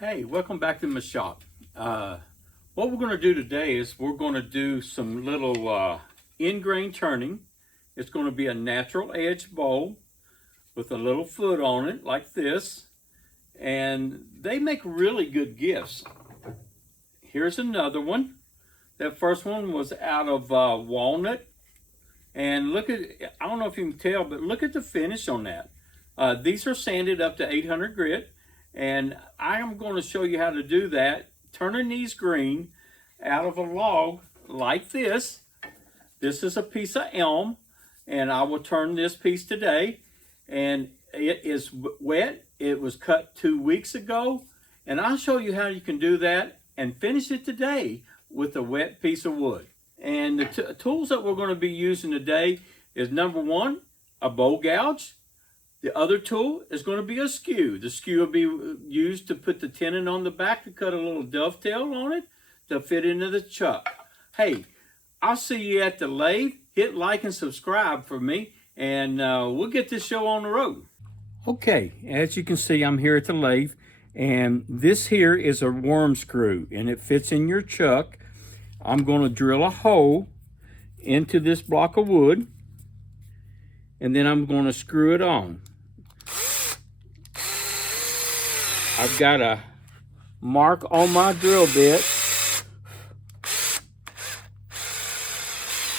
Hey, welcome back to my shop. What we're going to do today is we're going to do some little end grain turning. It's going to be a natural edge bowl with a little foot on it like this. And they make really good gifts. Here's another one. That first one was out of walnut. And look at, I don't know if you can tell, but look at the finish on that. These are sanded up to 800 grit. And I am going to show you how to do that, turning these green out of a log like this. This is a piece of elm, and I will turn this piece today. And it is wet. It was cut 2 weeks ago. And I'll show you how you can do that and finish it today with a wet piece of wood. And the tools that we're going to be using today is number one, a bowl gouge. The other tool is going to be a skew. The skew will be used to put the tenon on the back to cut a little dovetail on it to fit into the chuck. Hey, I'll see you at the lathe. Hit like and subscribe for me, and we'll get this show on the road. Okay, as you can see, I'm here at the lathe, and this here is a worm screw, and it fits in your chuck. I'm going to drill a hole into this block of wood, and then I'm going to screw it on. I've got a mark on my drill bit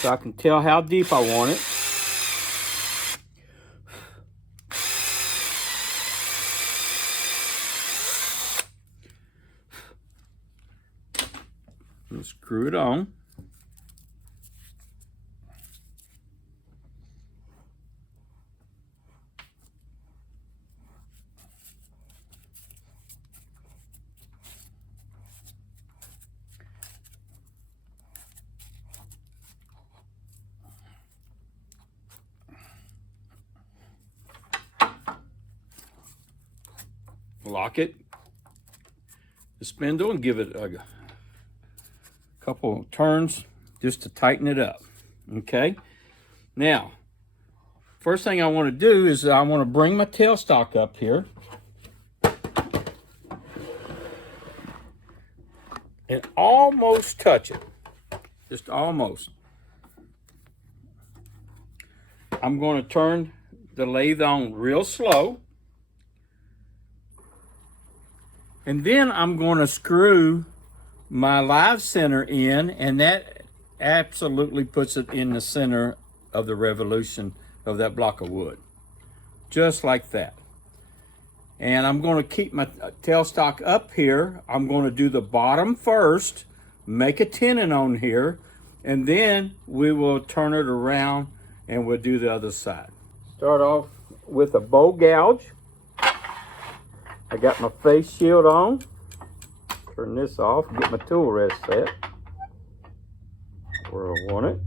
so I can tell how deep I want it. And screw it on. Lock it, the spindle, and give it a couple turns just to tighten it up. Okay, now first thing I want to do is I want to bring my tailstock up here and almost touch it, just almost. I'm going to turn the lathe on real slow. And then I'm going to screw my live center in, and that absolutely puts it in the center of the revolution of that block of wood. Just like that. And I'm going to keep my tailstock up here. I'm going to do the bottom first, make a tenon on here, and then we will turn it around and we'll do the other side. Start off with a bowl gouge. I got my face shield on. Turn this off, get my tool rest set where I want it.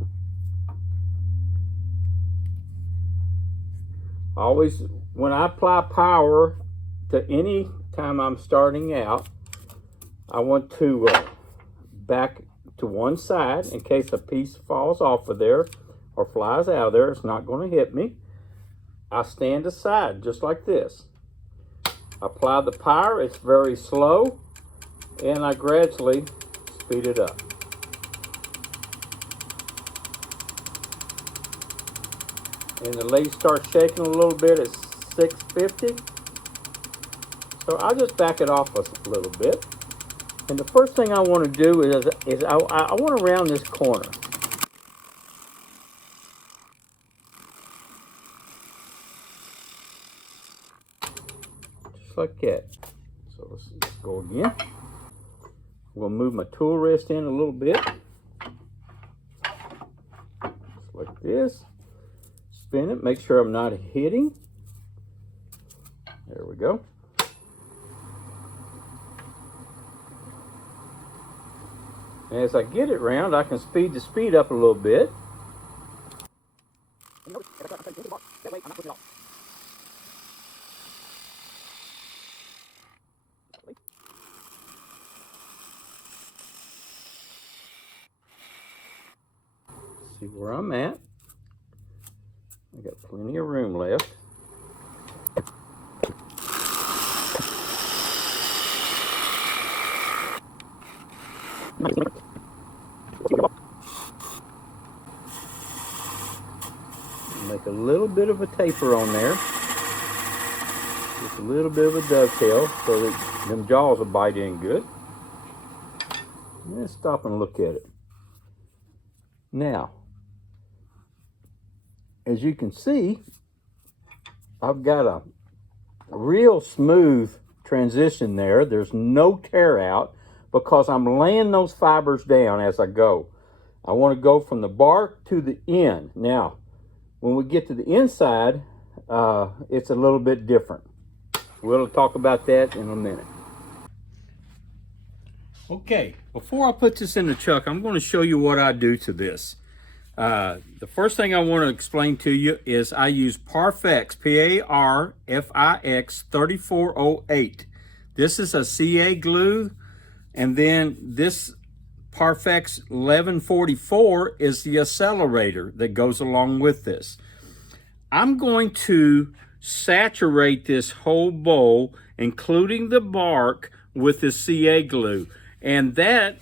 Always, when I apply power to any time I'm starting out, I want to back to one side in case a piece falls off of there or flies out of there. It's not going to hit me. I stand aside just like this. Apply the power, it's very slow, and I gradually speed it up. And the lathe starts shaking a little bit at 650. So I'll just back it off a little bit. And the first thing I want to do is I want to round this corner. Like that. So let's go again. We'll move my tool rest in a little bit. Just like this. Spin it, make sure I'm not hitting. There we go. And as I get it round, I can speed the speed up a little bit. See where I'm at. I got plenty of room left. Make a little bit of a taper on there. Just a little bit of a dovetail so that them jaws will bite in good. Let's stop and look at it. Now, as you can see, I've got a real smooth transition there. There's no tear out because I'm laying those fibers down as I go. I want to go from the bark to the end. Now, when we get to the inside, it's a little bit different. We'll talk about that in a minute. Okay, before I put this in the chuck, I'm going to show you what I do to this. The first thing I want to explain to you is I use Parfix, P-A-R-F-I-X 3408. This is a CA glue, and then this Parfix 1144 is the accelerator that goes along with this. I'm going to saturate this whole bowl, including the bark, with the CA glue. And that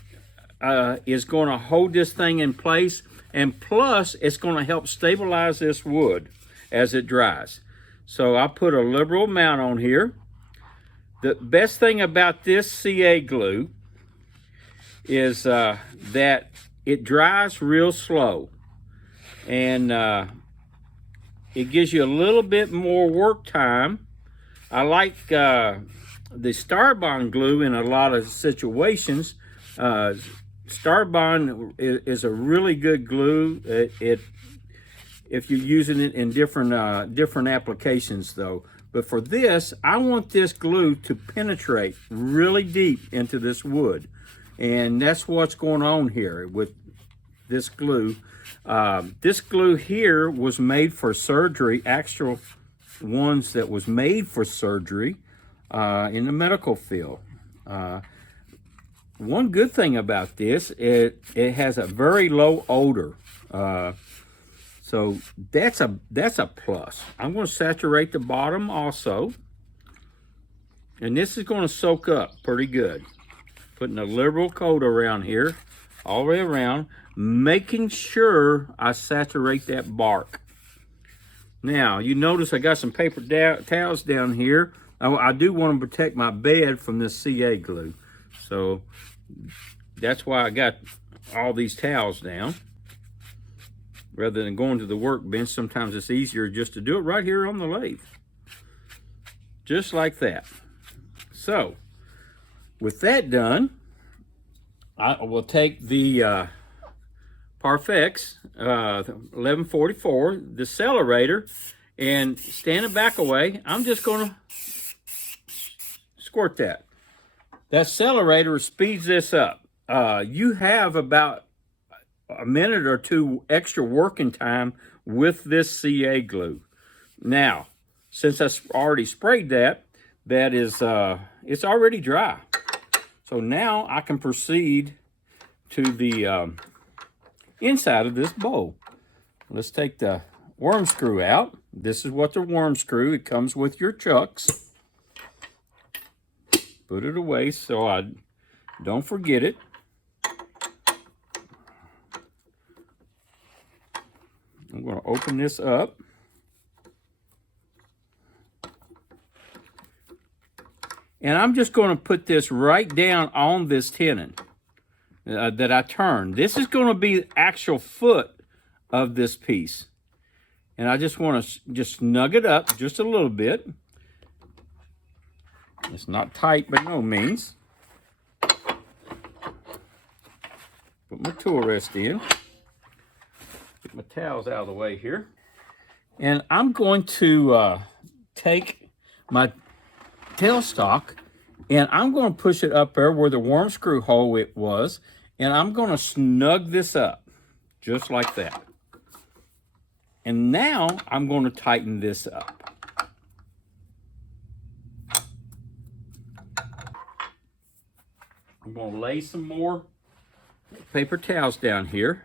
is going to hold this thing in place, and plus it's going to help stabilize this wood as it dries. So I put a liberal amount on here. The best thing about this CA glue is that it dries real slow, and it gives you a little bit more work time. I like the Starbond glue in a lot of situations. Starbond is a really good glue. If you're using it in different applications though. But for this, I want this glue to penetrate really deep into this wood. And that's what's going on here with this glue. This glue here was made for surgery, actual ones that was made for surgery in the medical field. One good thing about this, it has a very low odor. So that's a plus. I'm going to saturate the bottom also. And this is going to soak up pretty good. Putting a liberal coat around here, all the way around, making sure I saturate that bark. Now, you notice I got some paper towels down here. I do want to protect my bed from this CA glue. So that's why I got all these towels down. Rather than going to the workbench, sometimes it's easier just to do it right here on the lathe. Just like that. So, with that done, I will take the Parfix 1144, the accelerator, and standing back away, I'm just going to squirt that. That accelerator speeds this up. You have about a minute or two extra working time with this CA glue. Now, since I already sprayed that, it's already dry. So now I can proceed to the inside of this bowl. Let's take the worm screw out. This is what the worm screw, it comes with your chucks. Put it away so I don't forget it. I'm going to open this up. And I'm just going to put this right down on this tenon that I turned. This is going to be the actual foot of this piece. And I just want to just snug it up just a little bit. It's not tight by no means. Put my tool rest in. Get my towels out of the way here. And I'm going to take my tailstock and I'm going to push it up there where the worm screw hole it was, and I'm going to snug this up just like that. And now I'm going to tighten this up. I'm going to lay some more paper towels down here,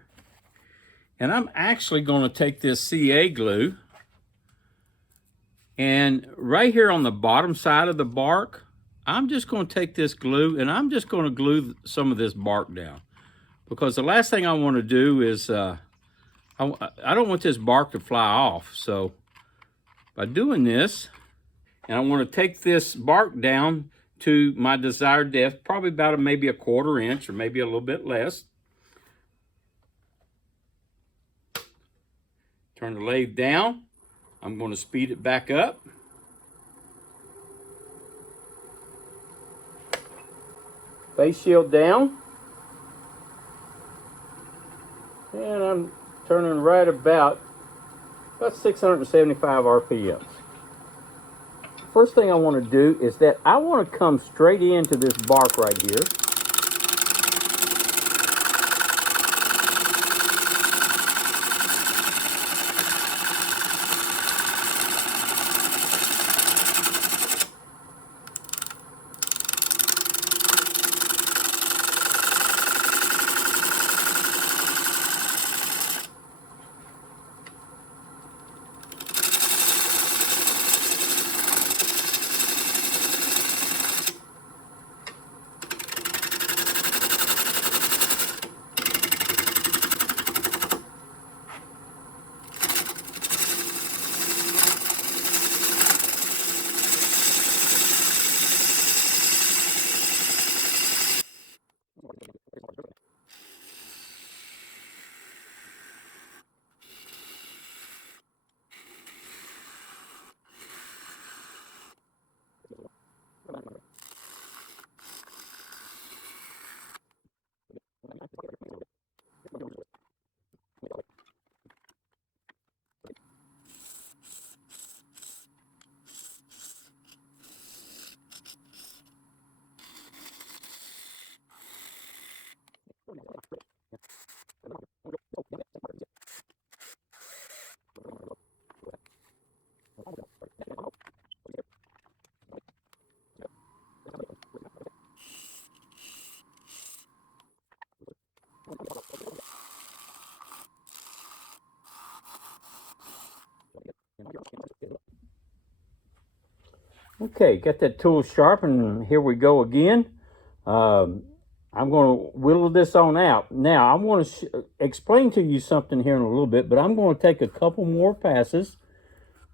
and I'm actually going to take this CA glue, and right here on the bottom side of the bark, I'm just going to take this glue and I'm just going to glue some of this bark down. because the last thing I want to do is I don't want this bark to fly off. So by doing this, and I want to take this bark down to my desired depth, probably about maybe a 1/4 inch or maybe a little bit less. Turn the lathe down. I'm going to speed it back up. Face shield down. And I'm turning right about 675 RPMs. First thing I want to do is that I want to come straight into this bark right here. Okay, got that tool sharpened, and here we go again. I'm going to whittle this on out. Now, I want to explain to you something here in a little bit, but I'm going to take a couple more passes.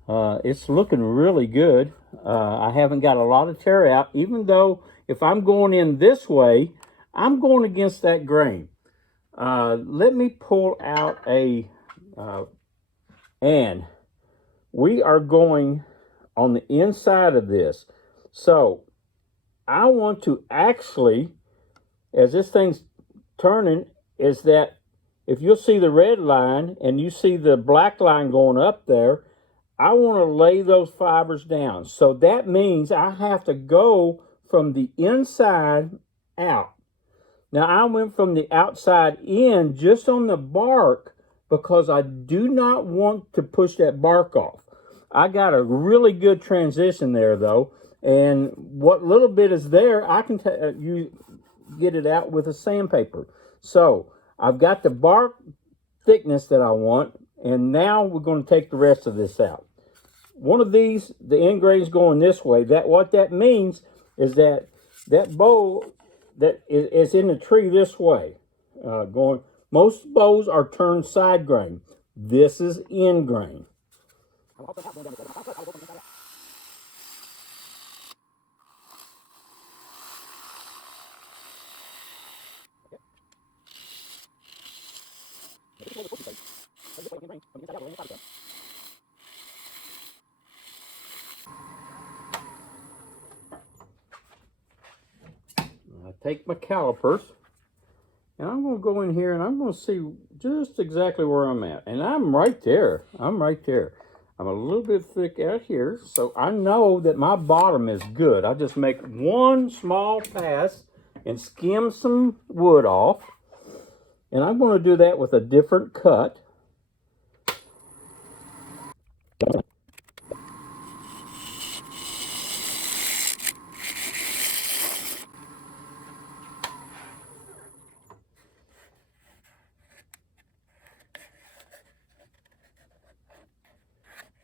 It's looking really good. I haven't got a lot of tear out, even though if I'm going in this way, I'm going against that grain. Let me pull out and we are going on the inside of this. So I want to actually, as this thing's turning, is that if you'll see the red line and you see the black line going up there, I want to lay those fibers down. So that means I have to go from the inside out. Now I went from the outside in just on the bark because I do not want to push that bark off. I got a really good transition there though, and what little bit is there, I can get it out with a sandpaper. So I've got the bark thickness that I want, and now we're going to take the rest of this out. One of these, the end grain's going this way. What that means is that bow that is in the tree this way, going. Most bows are turned side grain. This is end grain. I take my calipers, and I'm going to go in here and I'm going to see just exactly where I'm at. And I'm right there. I'm right there. I'm a little bit thick out here, so I know that my bottom is good. I just make one small pass and skim some wood off. And I'm going to do that with a different cut.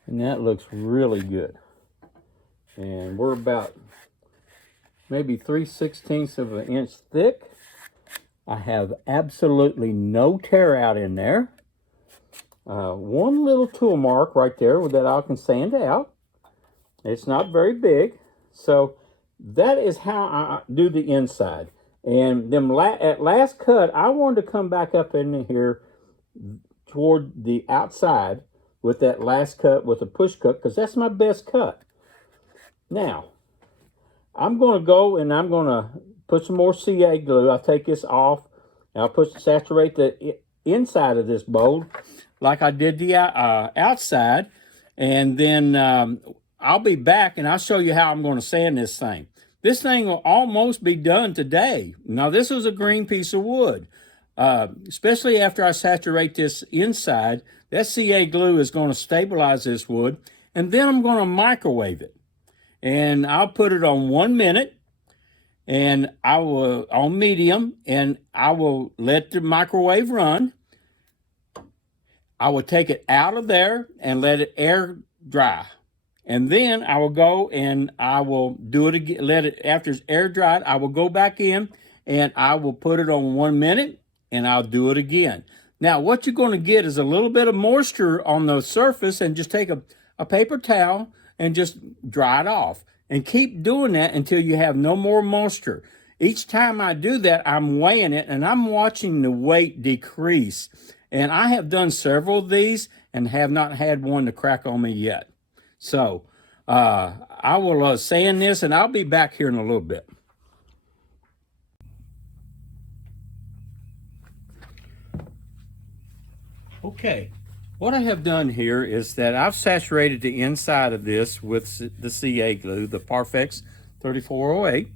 And that looks really good. And we're about maybe 3/16 of an inch thick. I have absolutely no tear out in there. One little tool mark right there that I can sand out. It's not very big. So that is how I do the inside. And them at last cut, I wanted to come back up in here toward the outside with that last cut with a push cut, because that's my best cut. Now, I'm going to go and I'm going to put some more CA glue. I'll take this off. And I'll saturate the inside of this bowl like I did the outside. And then I'll be back and I'll show you how I'm going to sand this thing. This thing will almost be done today. Now, this is a green piece of wood. Especially after I saturate this inside, that CA glue is going to stabilize this wood. And then I'm going to microwave it. And I'll put it on 1 minute. And I will on medium, and I will let the microwave run. I will take it out of there and let it air dry. And then I will go and I will do it again. Let it, after it's air dried, I will go back in and I will put it on 1 minute and I'll do it again. Now, what you're going to get is a little bit of moisture on the surface, and just take a paper towel and just dry it off. And keep doing that until you have no more moisture. Each time I do that, I'm weighing it and I'm watching the weight decrease. And I have done several of these and have not had one to crack on me yet. So I will sand this, and I'll be back here in a little bit. Okay, what I have done here is that I've saturated the inside of this with the CA glue, the Parfex 3408.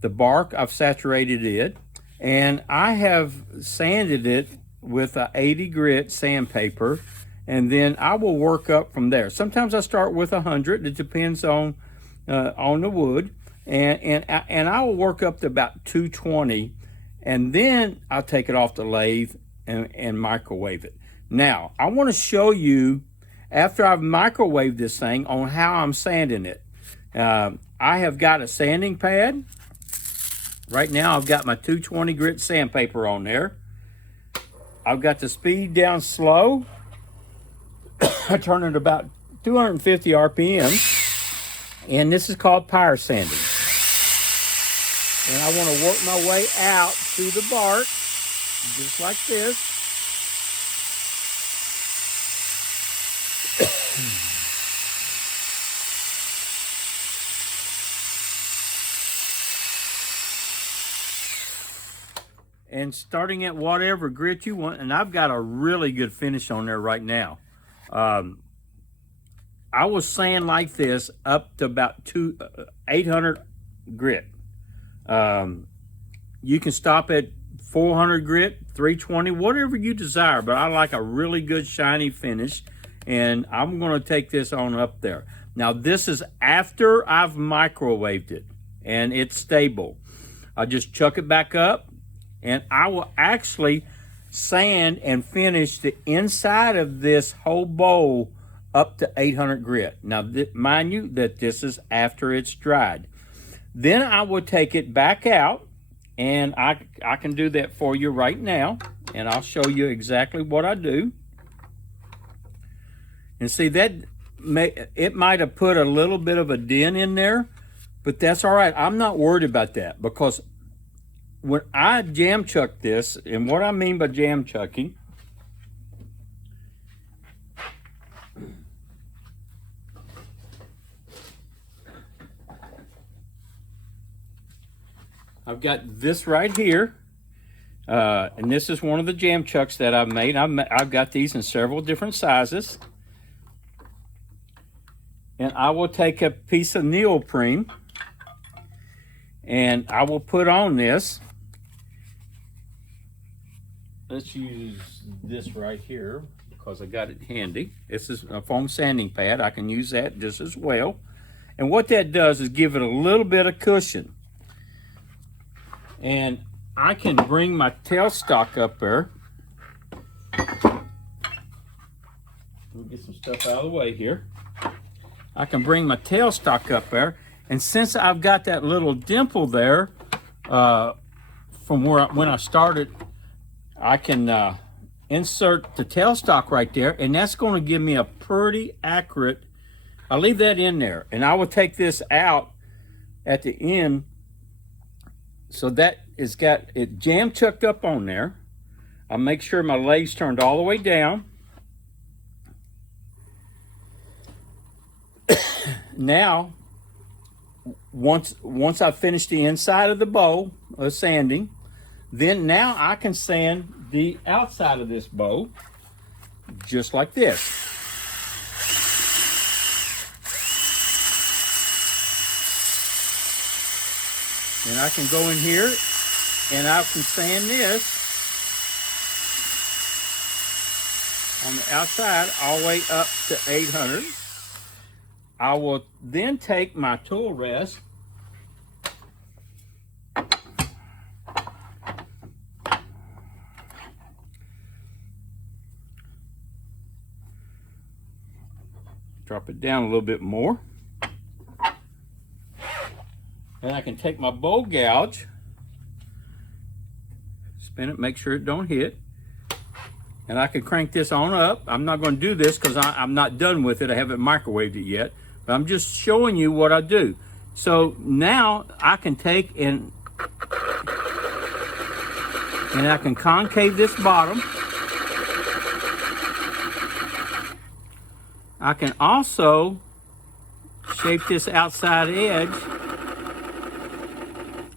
The bark, I've saturated it, and I have sanded it with a 80 grit sandpaper, and then I will work up from there. Sometimes I start with 100. It depends on the wood, and I will work up to about 220, and then I'll take it off the lathe and microwave it. Now, I want to show you, after I've microwaved this thing, on how I'm sanding it. I have got a sanding pad. Right now, I've got my 220 grit sandpaper on there. I've got the speed down slow. I turn it about 250 RPM. And this is called power sanding. And I want to work my way out through the bark, just like this. And starting at whatever grit you want, and I've got a really good finish on there right now. I will sand like this up to about 800 grit. You can stop at 400 grit, 320, whatever you desire, but I like a really good shiny finish, and I'm going to take this on up there. Now, this is after I've microwaved it and it's stable. I just chuck it back up, and I will actually sand and finish the inside of this whole bowl up to 800 grit. Now, mind you that this is after it's dried. Then I will take it back out, and I can do that for you right now, and I'll show you exactly what I do. And see, that it might have put a little bit of a dent in there, but that's all right. I'm not worried about that, because when I jam chuck this, and what I mean by jam chucking, I've got this right here, and this is one of the jam chucks that I've made. I've got these in several different sizes. And I will take a piece of neoprene, and I will put on this. Let's use this right here because I got it handy. This is a foam sanding pad. I can use that just as well. And what that does is give it a little bit of cushion. And I can bring my tailstock up there. Let me get some stuff out of the way here. I can bring my tailstock up there. And since I've got that little dimple there from when I started, I can insert the tailstock right there, and that's going to give me a pretty accurate. I'll leave that in there, and I will take this out at the end, so that it's got it jam chucked up on there. I'll make sure my lathes turned all the way down. Now, once I finish the inside of the bow of sanding, then now I can sand the outside of this bow just like this. And I can go in here and I can sand this on the outside all the way up to 800. I will then take my tool rest drop it down a little bit more. And I can take my bow gouge, spin it, make sure it don't hit. And I can crank this on up. I'm not going to do this because I'm not done with it. I haven't microwaved it yet. But I'm just showing you what I do. So now I can take and I can concave this bottom. I can also shape this outside edge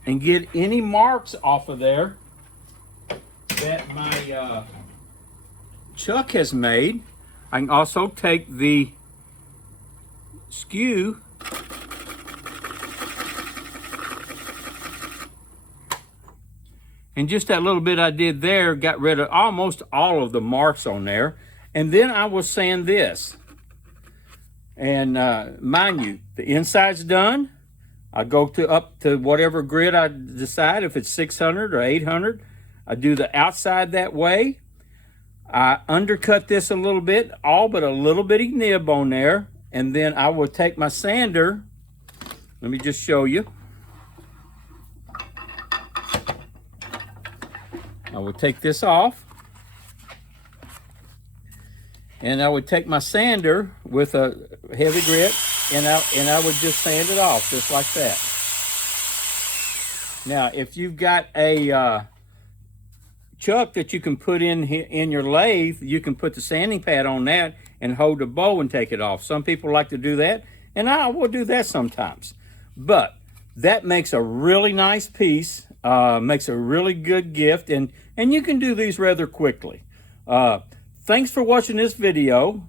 and get any marks off of there that my chuck has made. I can also take the skew and just that little bit I did there got rid of almost all of the marks on there. And then I will sand this. And mind you, the inside's done. I go up to whatever grid I decide, if it's 600 or 800. I do the outside that way. I undercut this a little bit, all but a little bitty nib on there. And then I will take my sander. Let me just show you. I will take this off. And I would take my sander with a heavy grit, and I would just sand it off just like that. Now, if you've got a chuck that you can put in your lathe, you can put the sanding pad on that and hold the bow and take it off. Some people like to do that, and I will do that sometimes. But that makes a really nice piece, makes a really good gift, and you can do these rather quickly. Thanks for watching this video.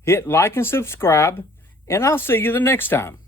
Hit like and subscribe, and I'll see you the next time.